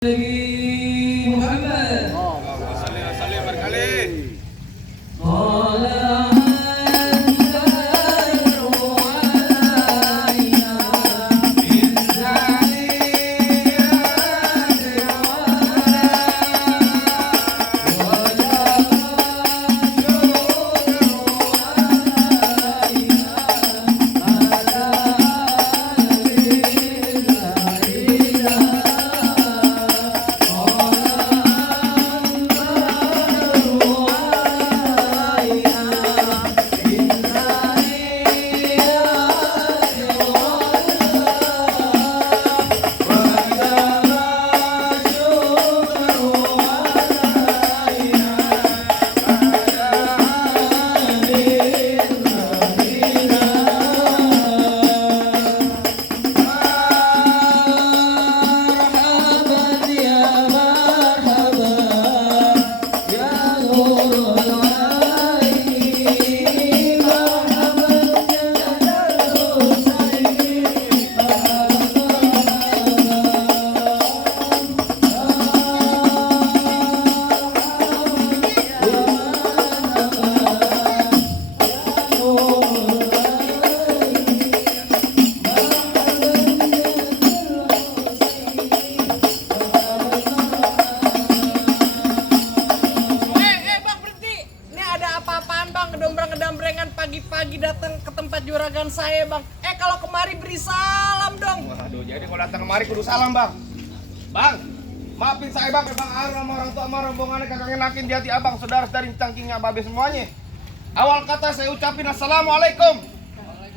Muhammad. Allahumma salli wa sallim berkali. Pagi-pagi datang ke tempat juragan saya, Bang. Kalau kemari beri salam dong. Waduh, jadi kalau datang kemari kudu salam, Bang. Bang, maafin saya, Bang. Bang Arul sama orang tua sama rombongannya kagak ngenakin di hati Abang, saudara-saudari cangkingnya babe semuanya. Awal kata saya ucapin assalamualaikum.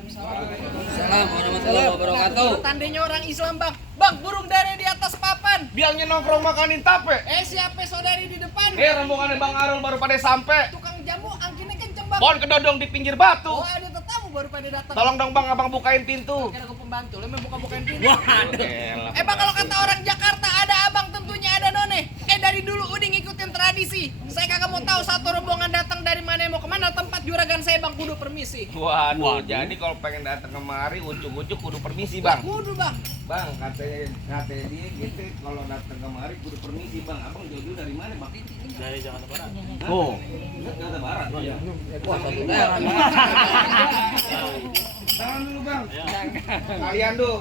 Assalamualaikum warahmatullahi wabarakatuh. Tandanya orang Islam, Bang. Bang, burung dari di atas papan. Bilangnya nongkrong makanin tape. Siapa saudari di depan? Rombongannya Bang Arul baru pada sampai. Tukang jamu angkinnya kenceng, Bang. Pohon kedodong di pinggir batu. Oh, ada tetamu baru pada datang. Tolong dong Bang, Abang bukain pintu. Kira aku pembantu, lu memang buka-bukain pintu. Waduh. Bang, kalau kata orang Jakarta ada abang tentunya ada none. Dari dulu udah ngikutin tradisi. Saya kagak mau tahu satu rombongan datang dari mana mau kemana, tempat juragan saya, Bang, kudu permisi. Waduh, jadi kalau pengen datang kemari ujuk-ujuk kudu permisi, Bang. Kudu, Bang. Bang, katanya dia gitu kalau datang kemari kudu permisi, Bang. Abang jauh-jauh dari mana, Bang? Dari Jakarta Barat. Oh, Jakarta Barat. Iya. Wah, satu daerah. Tangan dulu, Bang. Kalian dulu.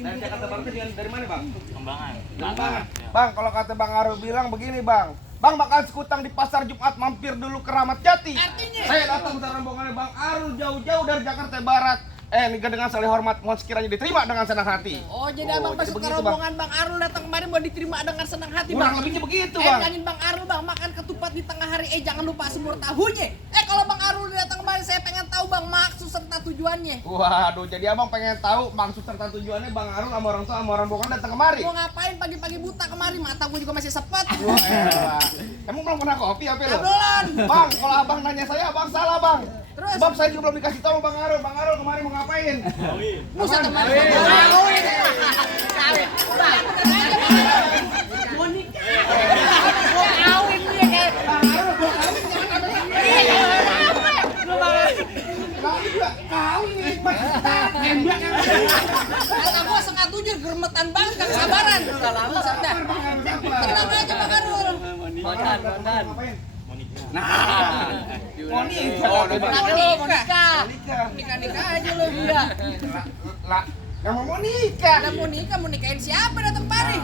Dari Jakarta Barat itu dari mana, Bang? Kembangan. Kembangan. Bang, kalau kata Bang Arul bilang begini, Bang. Bang bakal sekutang di pasar Jumat mampir dulu ke Ramat Jati. Artinya? Saya datang bersama rombongannya Bang Arul jauh-jauh dari Jakarta Barat. Ini dengan saling hormat, mohon sekiranya diterima dengan senang hati. Oh, jadi abang jadi masuk ke begitu, rombongan Bang Arul datang kemarin mau diterima dengan senang hati, Kurang Bang. lebihnya begitu, Bang. Bilangin Bang Arul, Bang, makan ketupat di tengah hari. Jangan lupa semur tahunya. Kalau Bang Arul datang kemarin, saya pengen tahu, Bang, maksud serta tujuannya. Waduh, jadi abang pengen tahu maksud serta tujuannya Bang Arul sama orang tua sama orang rombongan datang kemari. Mau ngapain pagi-pagi buta kemari? Mata gue juga masih sepet. Wah, elah. Emang belum pernah kopi apa lo? Belum. Bang, kalau abang nanya saya, abang salah, Bang. Terus? Sebab saya juga belum dikasih tahu Bang Arul. Bang Arul kemarin mau ngapain? Musa teman. Mau nikah. Mau kawin dia kayak. Kata gua 1:30 germetan banget kang sabaran. Udah lama sudah. Tenang aja Bang Arul. Mondan. Mau nikah. Mau nikah aja lo dia. Lah, yang mau nikah. Lah mau nikahin siapa datang kemari?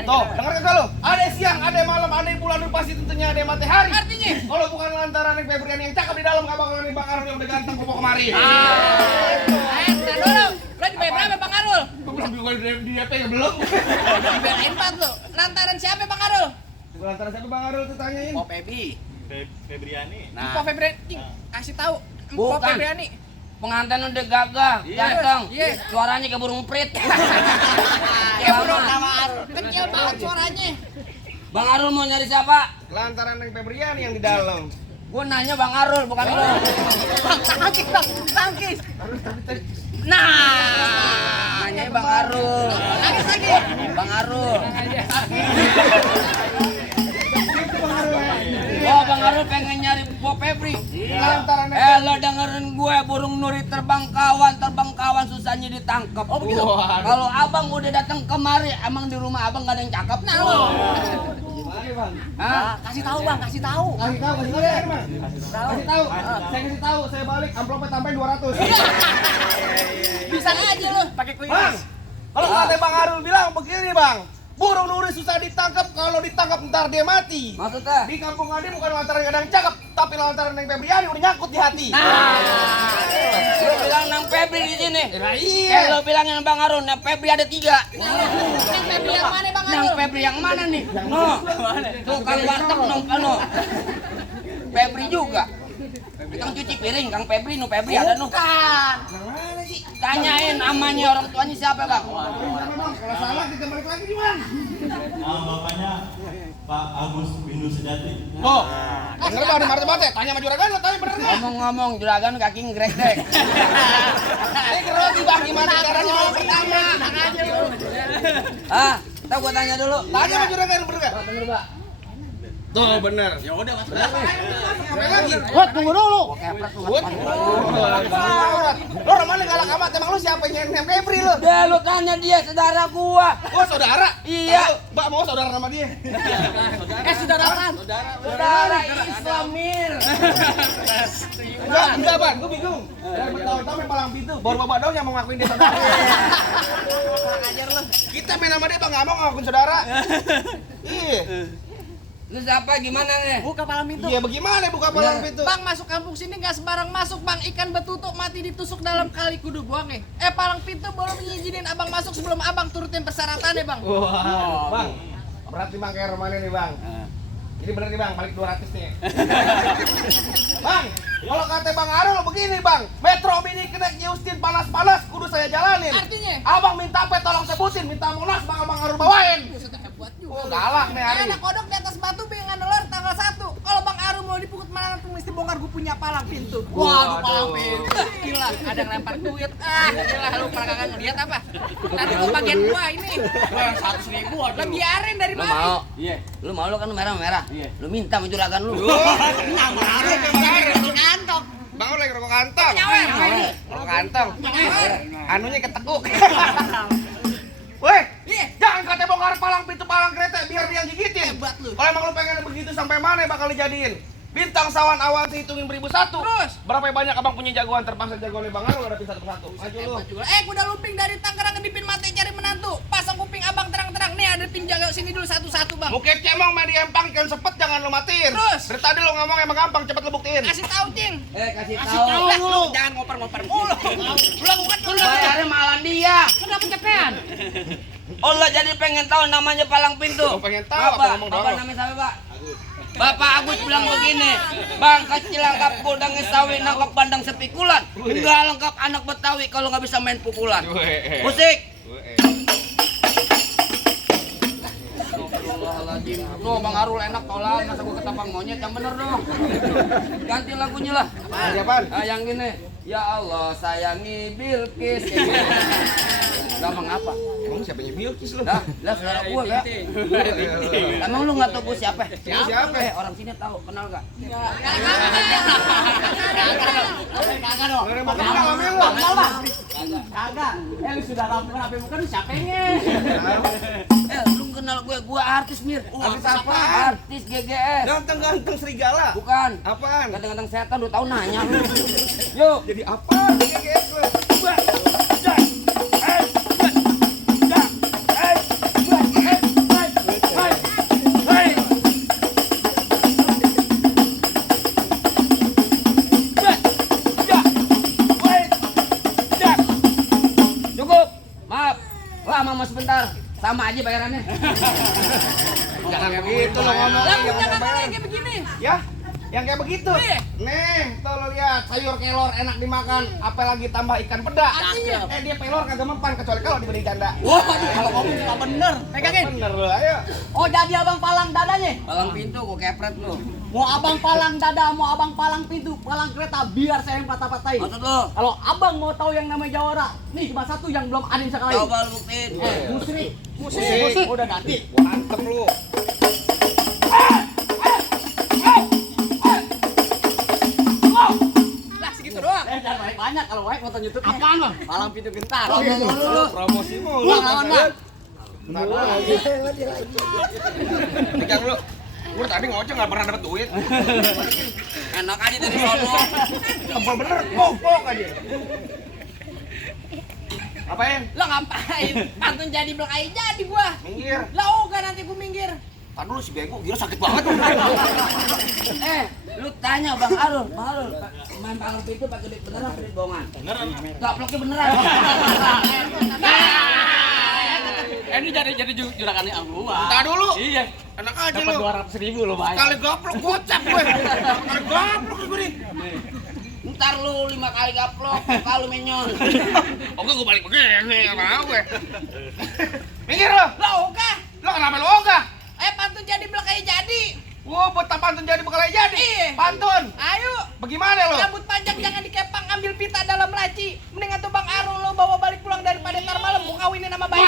Tuh, denger kagak lo? Ada siang, ada malam, ada bulan, pasti tentunya ada matahari. Artinya? Kalau bukan lantaran yang Febriani yang cakep di dalam, gak bakalan nih Bang Arul yang udah ganteng kok kemari. Nah dulu, lo dibayar berapa Bang Arul? Gue belum juga di DP ya belum. Dibayar 4 lo. Lantaran siapa Bang Arul? Lantaran siapa Bang Arul tuh tanyain? Oh Pebi. Febriani. Nah. Febriani, kasih tahu. Bukan. Febriani. Pengantin udah gagah, ganteng, Iya. suaranya kayak burung prit. Ya burung sama Arul. Kecil banget suaranya. Bang Arul mau nyari siapa? Lantaran yang Febriani yang di dalam. Gue nanya Bang Arul, bukan lo. Bang, tangkis. Nah, nanya Bang Arul. Tangkis lagi. Bang Arul. Oh, Bang Arul pengen nyari Po Febri. Lantaran yang Lo dengerin gue, burung nuri terbang kawan, terbang ditangkap. Oh, begitu? Waduh. Kalau abang udah datang kemari, emang di rumah abang gak ada yang cakep. Nah, lo. Gimana bang? Hah? Kasih tahu bang, kasih tahu. Kasih tahu bang. Kasih tahu. Saya kasih tahu. Saya balik amplopnya tambahin 200. Bisa aja lo pakai kuis. Bang, kalau kata Bang Arul bilang begini bang, burung nuri susah ditangkap, kalau ditangkap ntar dia mati. Maksudnya? Di kampung Adi bukan lantaran gak ada yang cakep, tapi lantaran Neng Febriani udah nyangkut di hati. Lu bilang Nang Febri di sini. Nah, iya. Lu bilangin Bang Arun, Nang Febri ada 3. Yang Febri yang mana bang Nang Arul? Febri yang mana nih? No. Tukang warteg nong kano. Febri juga. Tukang cuci piring, Kang Febri, nu Febri ada nu. Bukan. Tanyain namanya orang tuanya siapa, Bang? Kalau salah kita balik lagi gimana? Bapaknya Pak Agus Windu Sejati. Oh, bener bang, di marte-marte, tanya sama juragan lo, tanya bener nggak? Ngomong-ngomong, juragan kaki ngegrek-grek. Ini grogi bang, gimana caranya malam pertama? Ah, ntar gua tanya dulu. Tanya sama juragan bener nggak? Bener, Pak. Tuh bener. Ya udah mas. Apa lagi? Wah, tunggu dulu. Kepret lu. Lo ramane galak amat, emang lu siapa yang Neng Febri lo? Udah lu tanya dia, saudara gua. Oh saudara? Iya. Tahu, Mbak mau saudara sama dia? Saudara apaan? Saudara Islamir. Enggak bang, gue bingung. Dari bertahun-tahun main palang pintu, baru bapak dong yang mau ngakuin dia saudara. Ajar lo. Kita main sama dia bang, nggak mau ngakuin saudara. Iya. Lu siapa gimana nih? Buka palang pintu. Iya bagaimana buka palang pintu? Bang masuk kampung sini nggak sembarang masuk bang, ikan betutuk mati ditusuk dalam kali kudu buang palang pintu belum ngizinin abang masuk sebelum abang turutin persyaratannya bang. Wah, bang. Berarti bang kayak rumahnya nih bang. Ini bener nih bang, balik 200 nih. Bang, kalau kata Bang Arul begini bang, Metro Mini Connect Justin panas-panas kudu saya jalanin. Artinya? Abang minta apa tolong sebutin, minta monas bang Arul bawain. Buat juga. Oh galak nih hari. Anak kodok di atas batu pengen nelor tanggal 1. Kalau Bang Arum mau dipukul mana tuh mesti bongkar gue punya palang pintu. Waduh, palang pintu. Gila, ada yang lempar duit. Gila lu pernah kagak ngeliat apa? Tadi gua bagian gua ini. 100.000 aja. Biarin dari Lu mana? mau? Iya. Lu mau lu kan merah-merah. Iya. Lu minta sama juragan lu. Nama Arul Di kantong. Bang Arul lagi rokok kantong. Nyawer. Rokok kantong. Anunya ketekuk. Weh, jangan kata bongkar palang pintu palang kereta biar dia yang gigitin. Hebat lu. Kalau emang lu pengen begitu sampai mana bakal dijadiin? Bintang sawan awan sehitungin 1001. Terus? Berapa banyak abang punya jagoan terpaksa jagoan Bang Arul hadapin satu persatu. Maju lu. Hebat juga. Kuda lumping dari Tangerang ngedipin mati cari menantu. Pasang kuping abang terang-terang. Nih ada tim jaga sini dulu satu-satu bang. Mungkin cemong main di empang ikan sepet jangan lu matiin. Terus? Dari tadi lu ngomong emang gampang cepet lu buktiin. Kasih tahu cing. Kasih tahu. Lah lu jangan ngoper-ngoper mulu. Lu lakukan dulu. Bayarnya malah dia. Kenapa cepean? Oh lah jadi pengen tahu namanya palang pintu. Oh, pengen tahu apa ngomong doang Apa lu? namanya siapa, Pak? Bapak Agus bilang begini, Bang kecil lengkap kudang ngesawi nangkap bandang sepikulan. Enggak lengkap anak Betawi kalau nggak bisa main pukulan. Musik. Astagfirullahaladzim. Loh Bang Arul enak tolak, masa gua ketapang monyet yang bener dong. Ganti lagunya lah. Apaan? Yang gini. Ya Allah sayangi Bilqis. Gampang apa? Emang siapa yang Bilqis lu? Lah saudara gua gak? Emang lu nggak tahu gua siapa? Siapa? Orang sini tahu, kenal gak? Kagak dong. Lu mau kenal sama lu? Kenal bang? Kagak. Lu sudah lampir HP muka lu siapanya? Lu kenal gua artis Mir. Artis apaan? Artis GGS. Ganteng-ganteng serigala. Bukan. Apaan? Ganteng-ganteng setan, lu tahu nanya lu. Yuk. Jadi apa? GGS lu. Cukup. Maaf. Wah, mama sebentar. Sama aja bayarannya. Jangan begitu lo ngomong. Lah punya kakak kayak begini. Ya, yang kayak begitu. Iya. Nih, tuh lo lihat sayur kelor enak dimakan, apalagi tambah ikan peda. Artinya? Dia pelor kagak mempan kecuali kalau diberi janda. Wah, kalau ngomong nggak bener. Pegangin. Bener lo, ayo. Oh jadi abang palang dadanya? Palang pintu gua kepret lu. Mau abang palang dada, mau abang palang pintu, palang kereta, biar saya yang patah-patahin. Maksud lu? Kalau abang mau tahu yang namanya Jawara, nih cuma satu yang belum ada yang bisa kalahin. Coba lu buktiin. Musrik. Musik. Udah ganti. Mantep lu. Lah segitu doang. Jangan baik-baik. banyak kalau baik nonton YouTube-nya. Apaan, Bang? Palang pintu gentar. Promosi mulu. Bang, lawan, Bang. Pegang lu. Gue tadi ngoceh nggak pernah dapet duit. Enak aja dari sono. Tebal bener, pok aja. Apain? Lo ngapain? Pantun jadi belakang jadi gua. Minggir. Lah ogah nanti gua minggir. Tar dulu si bego, gila sakit banget. Lu tanya Bang Arul, main palang pintu pakai duit beneran apa duit bohongan? Beneran. Gaploknya beneran. Ini jadi juragannya Am gua. Tar dulu. Iya. Enak aja Dapat lu. 200.000 lo bayar. Kali gaplok gocap gue. Kali gaplok gue nih. Ntar lu 5 kali gaplok, kalau menyon. Oke gue balik begini sama gue. Minggir lo. Lah ogah. Lo kenapa lo ogah? Pantun jadi belakang jadi. Wah, buat pantun jadi bakal jadi. Iya. Pantun. Ayo. Bagaimana lo? Rambut panjang jangan dikepang, ambil pita dalam laci. Mendingan tuh Bang Arul lo bawa balik pulang daripada ntar malam mau kawinin sama bayi.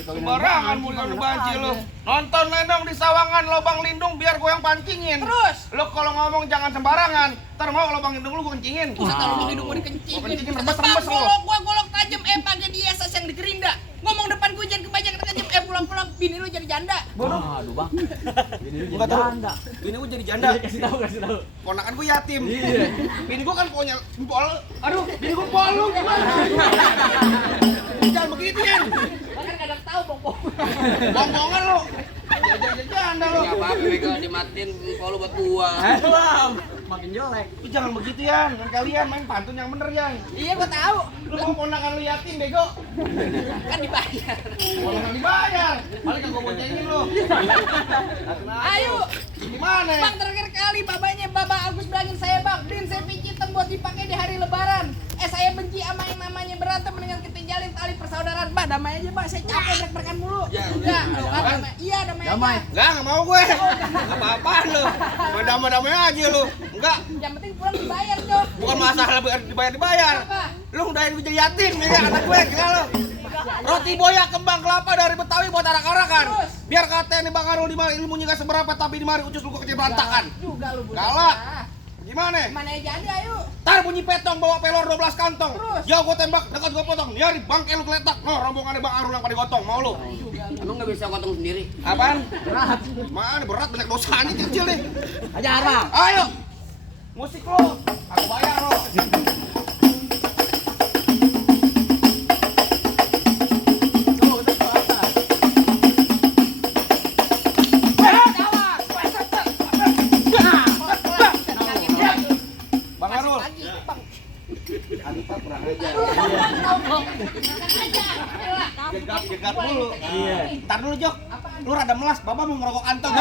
Sembarangan mulia lu banci lu. Nonton Lendong di Sawangan Lobang Lindung biar gue yang pancingin. Terus. Lo kalau ngomong jangan sembarangan. Ntar mau Lobang Lindung lu gue kencingin. Buset kalau hidung mau dikencingin. Gua kencingin, rembes-rembes lo. Gua golok tajam pakai di esas yang digerinda. Ngomong depan gue jangan kebanyakan tajam pulang-pulang bini lu jadi janda. Aduh, Bang. Enggak tahu. Bini gue jadi janda. Kasih tahu. Ponakan gue yatim. Iya. Bini gue kan punya pol. Aduh, bini gue pol lu gimana? Jangan begitu kan. Bahkan kadang tahu bong-bong. Bong-bongan lu. Jadi janda lu. Enggak apa-apa begal dimatiin kalau buat gua. Makin jelek. Lu jangan begitu Yan. Kalian main pantun yang bener Yan. Iya gua tahu. Lu mau ponakan lu yatim bego. Kan dibayar. Ponakan dibayar. Paling kagak boncengin lu. Ayo. Gimana? Bang terakhir kali babanya Bapak Agus bilangin saya Bang, beliin saya pijitan buat dipakai di hari lebaran. Saya benci sama yang namanya berantem, mendingan kita jalin tali persaudaraan. Bah, damai aja Bah, saya capek brek-brekan mulu. Enggak, damai. Iya, damai aja. Enggak mau gue. Apa-apaan lu. Mau damai-damai aja lu. Enggak. Yang penting pulang dibayar, Dok. Bukan masalah dibayar. Apa? Lu udahin gue jadi yatim ya anak gue gila lu. Roti boya kembang kelapa dari Betawi buat arak-arakan. Terus? Biar katanya nih Bang Arul di mari ilmunya gak seberapa tapi di mari ucus lu kecil berantakan. Juga lu budak. Galak. Gimana? Mana jadi ayo. Tar bunyi petong bawa pelor 12 kantong. Terus? Jauh gua tembak, dekat gua potong. Nyari bangke lu geletak. No, rombongannya Bang Arul yang pada gotong. Mau lu? Emang nggak bisa gotong sendiri? Apaan? Berat. Mana berat banyak dosanya kecil nih. Jarang. Ayo. Musik lu. Aku bayar lu. Bang Arul. Lagi, Bang. Jegat dulu. Iya. Ntar dulu Jok. Lu rada melas, Bapak mau ngerokok kantong.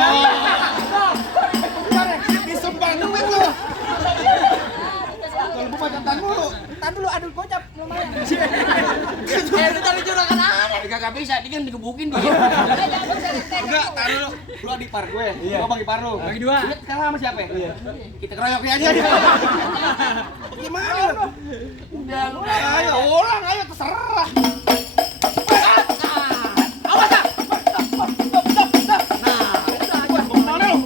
Disumpah duit lu. Kalau gua pacaran mulu. Ntar dulu adul gocap lumayan. Lu cari juragan aneh. Kagak bisa, dia kan digebukin dia. Enggak, tar dulu. Lu adik par gue. Gua bagi par lu. Bagi dua. Duit sekarang sama siapa? Iya. Kita keroyokin aja. Gimana lu? Udah, lu Ayo ulang, ayo terserah. Awas ah. Mana lu?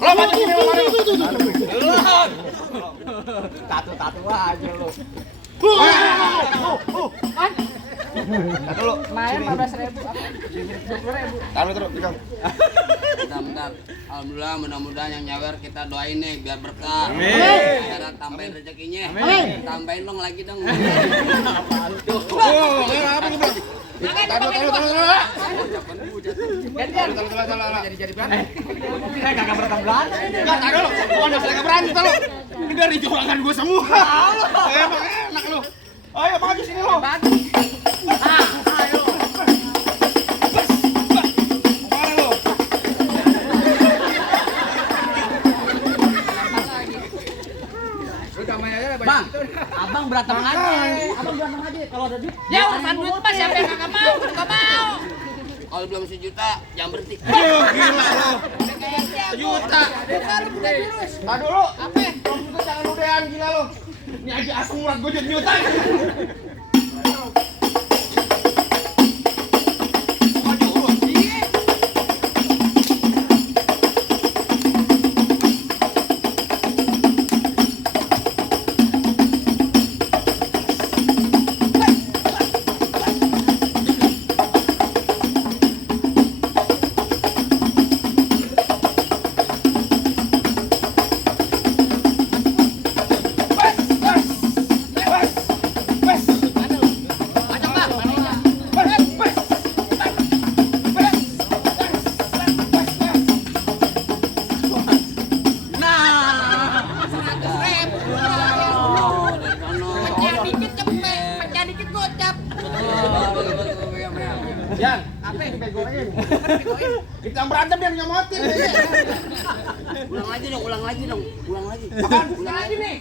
Lo maju sini lo maju. Tatu aja lu. Dulu. Main 15.000 apa? 20.000. Taruh terus, pegang. bentar. Alhamdulillah, mudah-mudahan yang nyawer kita doain nih biar berkah. Amin. Akhirat tambahin rezekinya. Amin. Tambahin dong lagi dong. Oh, apa nih, Bang? Taruh. Gantian. Jadi berantem. Kita kagak berantem-berantem. Enggak, taruh lu. Gua udah selesai berantem lu. Ini dari juragan gua semua. Emang enak lu. Ayo maju sini lu. Ayo. Mana lu? Bang, abang berantem aja. Abang berantem aja kalau ada duit. Ya urusan duit mah siapa yang kagak mau? Kagak mau. Kalau belum sejuta, jangan berhenti. Ayo gila lu. Sejuta. Bukan lu bukan virus. Tahan dulu. Apa? Belum juga jangan udahan gila lu. Ini aja asam urat gua jadi nyutan. yakin. Kita yang berantem dia nyomotin. Ulang lagi dong. Apaan? Ulang lagi nih.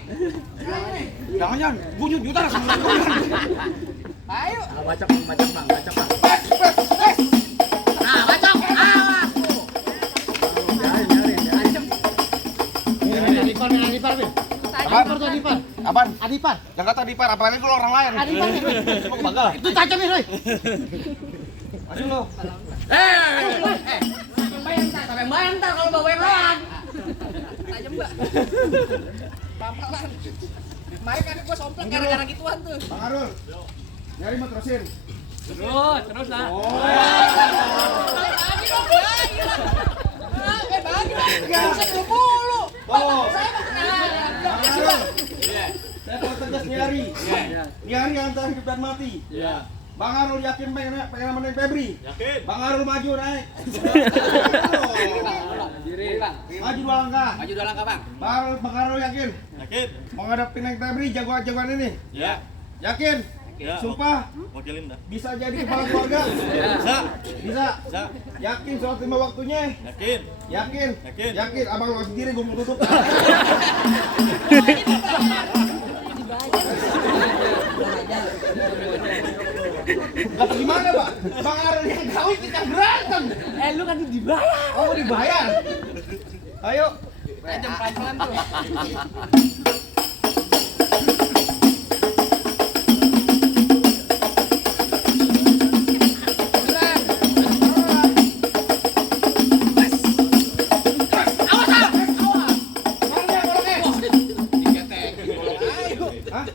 Jangan, bunyi juta sama. Ayo. Bacok bang. Pes. Nah, bacok. Awas. Apaan? Adipar. Yang kata Dipar, apalagi kalau orang lain. Kok bangga? Itu tajam nih, Roy. Masuk lo. Bayang ntar kalau bawa yang lawan. Tajam mbak. Pelan-pelan. Kemarin kan gua somplak gara-gara gituan tuh. Bang Arul. Nyari mah terusin. Terus lah. Bagi dong, bagi. Bagi dong. Buset 20. Oh. Saya Bang Arul. Saya mau tegas nyari. Nyari antara hidup dan mati. Bang Arul yakin pengen menang Febri? Yakin? Bang Arul maju naik. Maju 2 langkah. Maju 2 langkah, Bang. Bang Arul yakin Yakin? menghadapi Neng Febri jagoan-jagoan ini? Ya. Yakin? Ya. Sumpah Wakilin dah. bisa jadi kepala keluarga? Bisa. Bisa. Bisa. Yakin soal terima waktunya? Yakin? Yakin? Yakin. Yakin? Abang lo sendiri gue mau tutup. Lah gimana, Pak? Bang Arul yang kawin kita berantem. Lu kan dibayar. Oh, dibayar. Ayo. Tajam pelan-pelan tuh.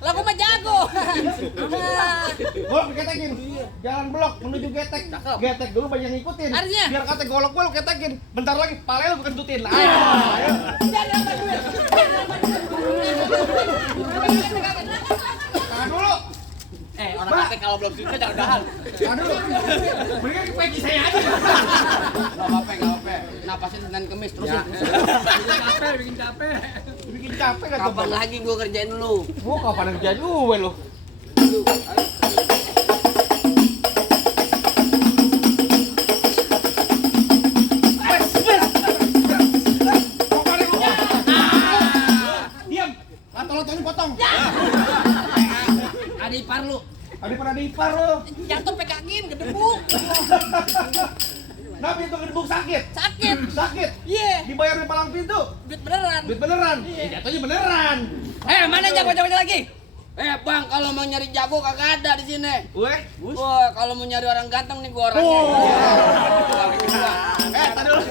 Lah gua mah jago. Golok diketekin. Jalan blok menuju getek. Getek dulu banyak ngikutin. Artinya? Biar kata golok gue lu ketekin. Bentar lagi pale lu kentutin. Ayo. Jadi apa duit? Tahan dulu. Orang kata kalau belum suka jangan dahal. Tahan dulu. Mendingan ke peci saya aja. Enggak apa-apa. Napasin Senin Kemis terusin. Bikin capek. Bikin capek kan Kapan lagi gua kerjain lu? Gua kapan kerjaan gue lu? Diam. Latol-latolnya potong. Adipar lu. Ada pada diipar lu. Jatuh pekangin, gedebuk. Kenapa itu gedebuk sakit? Sakit. Sakit. Iya. Dibayar di palang pintu. Duit beneran. Duit beneran. Jatuhnya beneran. Mana jago-jagonya lagi? Bang, kalau mau nyari jago kagak ada di sini. Weh. Wah, kalau mau nyari orang ganteng nih gua orangnya. Tadi dulu.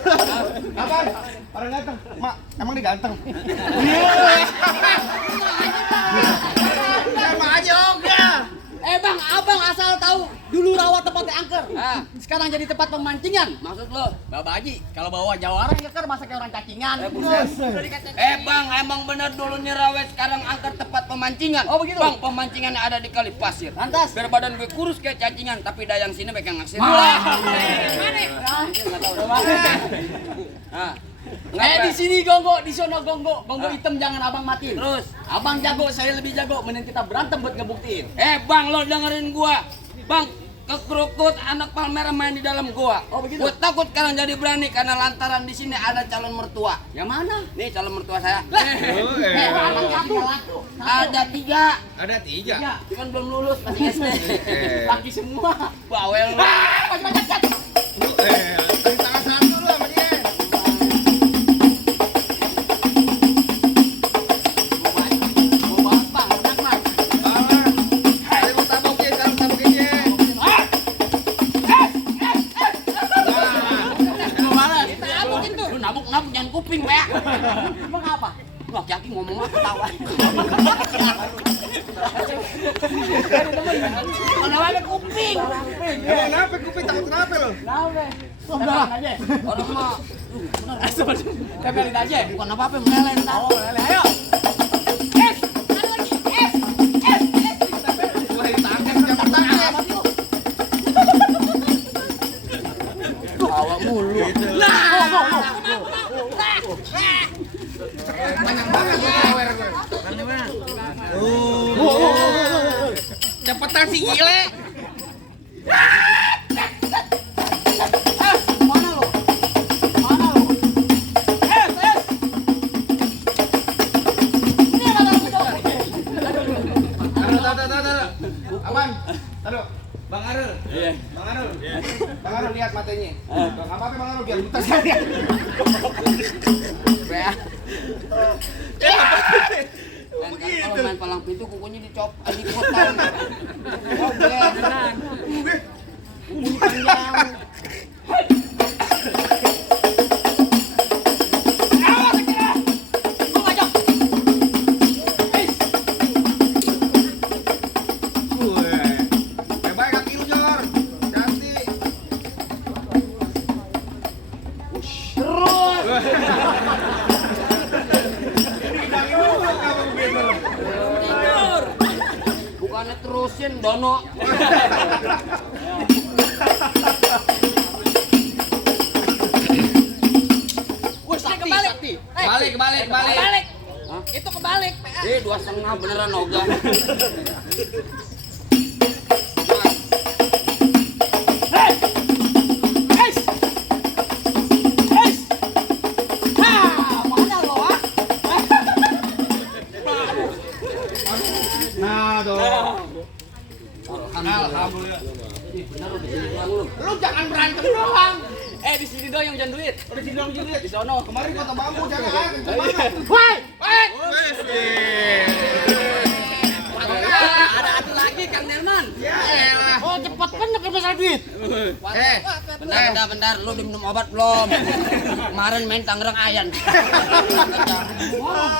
Apaan? Orang ganteng. Mak, emang dia ganteng? Sama aja juga. Bang, abang asal tahu dulu rawa tempatnya angker. Ah. Sekarang jadi tempat pemancingan. Maksud lo? Baba Haji, kalau bawa jawara angker masa kayak orang cacingan. Bang, emang bener dulu Rawe sekarang angker tempat pemancingan. Oh, begitu? Bang, pemancingan ada di kali pasir. Lantas. Biar badan gue kurus kayak cacingan, tapi dayang sini pegang ngasih. Mana? Nggak tahu. Nah, Di sini gonggo, di sono gonggo. Gonggo hitam jangan abang matiin. terus. Abang jago, saya lebih jago. Mending kita berantem buat ngebuktiin. Bang, lo dengerin gua. Bang, kekrukut anak palmera main di dalam gua. Oh, begitu? Gua takut kalian jadi berani karena lantaran di sini ada calon mertua. Yang mana? Nih calon mertua saya. Abang satu. Ada 3. Ada 3. Cuman belum lulus masih SD. Laki semua. Bawel lu. Tangan satu lu sama dia. Ayo gua tabokin, sekarang tabokin dia. Lu nabuk jangan kuping, Pak. Emang apa? Laki-laki ngomong apa ketawa. Kenapa ada kuping? Kenapa kuping takut kenapa lu? Kenapa? Tempelin aja. Orang mah Tempelin aja. bukan apa-apa meleleh ntar. Oh, lele, ayo. Gua ditangkap jangan tangkap. Tawa mulu. Banyak banget gua kewer gue. Cepetan si gile. lo biar buta sekalian. Kalau main palang pintu kukunya dipotong. Bunyi panjang. Baik kaki lu Jor. Cantik. Bukannya terusin dono. Kebalik. Kebalik. Kebalik. Hah? Itu kebalik. 2,5 beneran ogah. Nah, tuh. Alhamdulillah. Bener udah jadi doang lu. Lu jangan berantem doang. Di sini doang yang hujan duit. Udah sini dong jadi. Di sono. Kemarin kota bambu jangan kenceng banget. Woi. Ada atu lagi Kang Derman. Ya elah. Oh, cepat kan dapat besar duit. Bentar, lu udah minum obat belum? Kemarin main Tangerang Ayan.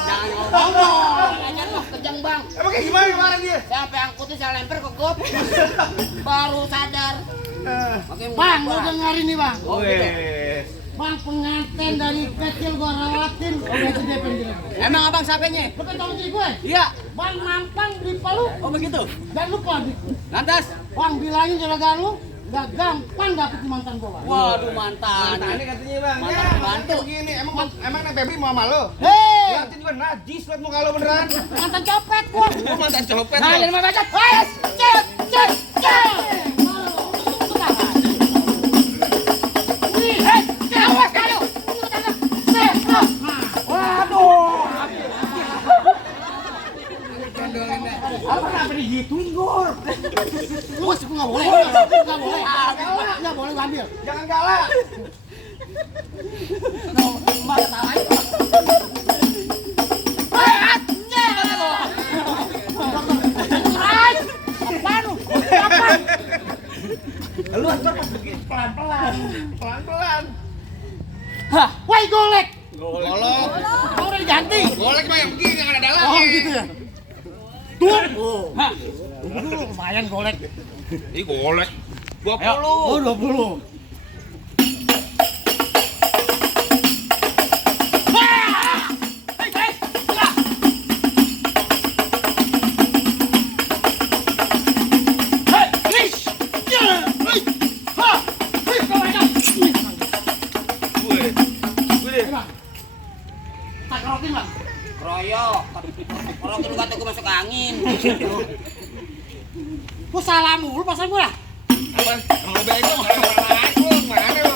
Jangan ngomong. Ayan mah kejang bang. Emang kayak gimana kemarin dia? Saya sampai angkutnya saya lempar ke got. Baru sadar. Makin Bang, lu ngubah. dengerin nih, Bang. Wes. Bang, pengantin dari kecil gua rawatin udah gede pendidikan. Emang abang siapanya? Lu kan tahu diri gue? Iya. Bang Mampang di Palu. Oh begitu. Jangan lupa, Dik. Lantas. Bang bilangin juragan lu gak gampang dapet mantan gua, Bang. Waduh mantan. Ini katanya bang. Mantan Ya, pembantu. begini. Emang nek baby mau sama lo? Hei, Berarti juga najis liat muka lo beneran. mantan copet gua. Lu mantan copet. Nah, lo. jadi baca. Wes, cet, cet, cet. Hei, awas kayu. Waduh. Apa digituin, Gor? Lu masih nggak boleh. Nggak boleh ambil. Jangan galak. Mbak ketawain. Hei, aceh. Hai, apaan lu? Apaan? Lu antar begini pelan-pelan. Pelan-pelan. Hah, woi golek. Golok. Kau udah diganti. Golek mah yang begini yang ada dalam. Oh, gitu ya. Tuh. Hah. Dulu lumayan golek. Ini golek. 20. Oh, 20. Tak kerokin, Bang. Kroyok. Kroyok lu kata gue masuk angin. Lu salah mulu pasang gua. Apa? Mau bego mana lu?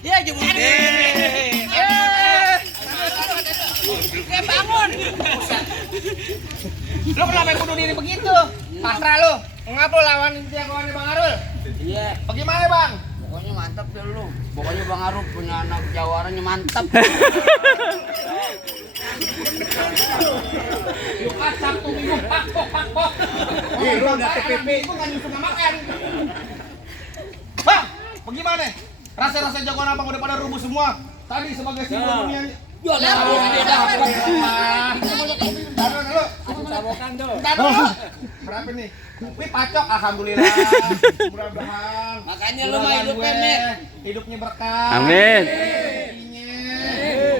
Dia aja bunyi. Bangun. Lu kenapa bunuh diri begitu? Pasrah lu. Ngapa lu lawan jagoannya Bang Arul? Iya. Bagaimana, Bang? Pokoknya mantap deh lu. Pokoknya Bang Arul punya anak jawarannya mantap. Jumat, Sabtu, Minggu, pakpok. Lu udah TPP. Itu nggak nyusun makan. Bang, bagaimana? Rasa-rasa jagoan abang udah pada rubuh semua. Tadi sebagai simbol dunia. Ya lah, dia dapat. Taruh dulu. Sabokan tuh. Taruh. Berapa nih? Wih pacok, alhamdulillah. Mudah-mudahan. Makanya lu mah hidupnya nih. Hidupnya berkah. Amin.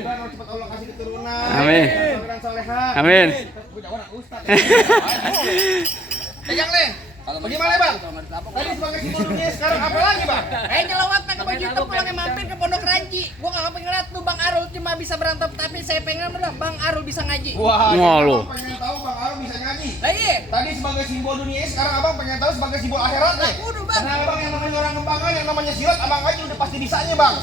Mudah-mudahan cepat Allah kasih keturunan. Amin. Keturunan soleha. Amin. Gue jagoan ustaz. Pegang nih. Kalau Bagaimana bang? kalau nggak ditabok, Tadi sebagai simbol dunia, sekarang apa lagi bang? Nyelawat ke baju hitam pulangnya mampir ke Pondok Ranji. Gua nggak pengen lihat tuh Bang Arul cuma bisa berantem, tapi saya pengen udah Bang Arul bisa ngaji. Wah, Wah, lu. abang pengen tahu bang Arul bisa ngaji. Lah iya. Tadi sebagai simbol dunia, sekarang abang pengen tahu sebagai simbol akhirat nih. Kudu bang. Karena abang yang namanya orang Kembangan, yang namanya silat, abang aja udah pasti bisanya bang.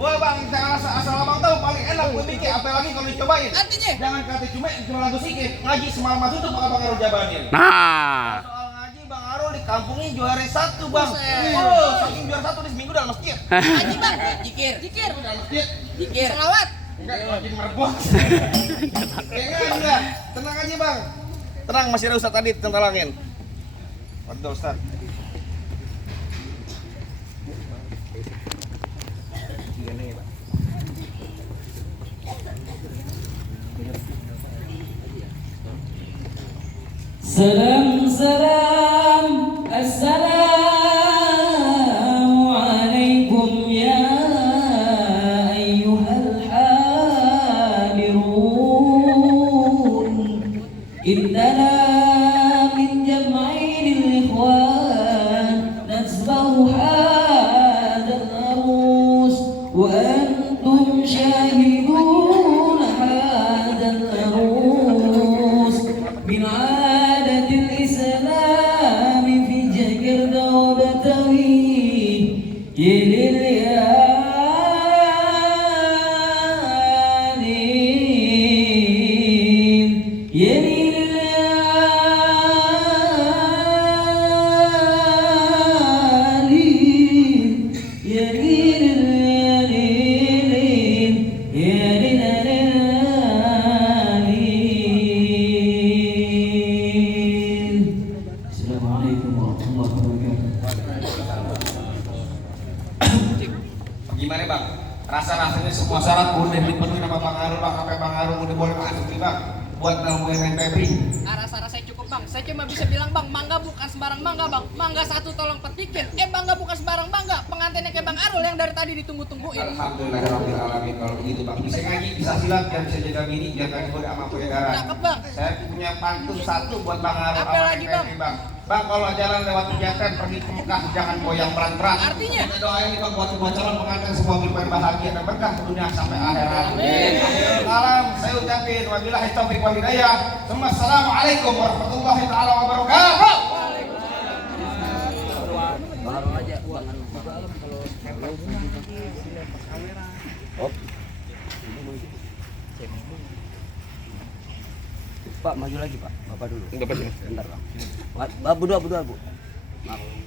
Wah bang, jangan asal abang tahu paling enak gue mikir, apalagi kalau dicobain. Artinya? Jangan kata cuma lagu sikit, ngaji semalam itu bakal bang Arul jabanin. Nah, Soal ngaji bang Arul di kampungnya juara 1 bang. Buset. Oh, saking juara 1 di seminggu dalam masjid. Ngaji bang. Jikir. Dalam masjid. Jikir. Selawat. Enggak, makin merebut. Enggak. Tenang aja bang. Tenang, masih ada Ustadz Adit tentalangin. Waduh Ustadz. Salam salam assalamualaikum ya ayyuhal hadirun innana min jam'il ikhwan nasbahu hadal arus wa antum syahidun hadal arus min الإسلام في جاكرتا وبتوي Assalamualaikum warahmatullahi wabarakatuh. Gimana bang? Rasa-rasanya semua syarat udah dipenuhi sama Bang Arul bang. Sampai Bang Arul udah boleh masuk nih bang. Buat nemuin Febri. Rasa saya cukup bang. Saya cuma bisa bilang bang, mangga bukan sembarang mangga bang. Mangga satu tolong petikin. Mangga bukan sembarang mangga. Pengantinnya kayak Bang Arul yang dari tadi ditunggu-tungguin. Alhamdulillahirrahmanirrahim. Kalau begitu bang, bisa ngaji, bisa silat, dan bisa jaga bini, biar kaki gue sama punya darah. Cakep bang. Saya punya pantun satu buat Bang Arul. Apa sama lagi, Febri, bang? Bang, kalau jalan lewat Pejaten pergi ke Mekah jangan goyang pelan-pelan. Artinya? Kita doain nih bang buat semua calon pengantin semua kehidupan bahagia dan berkah dunia sampai akhirat. Amin. Salam saya ucapin wabillahi taufiq wal hidayah. Assalamualaikum warahmatullahi taala wabarakatuh. baru aja Bang Anu. Pak, maju lagi Pak. Bapak dulu. Bentar Bang. Berdua, Bu. Maaf.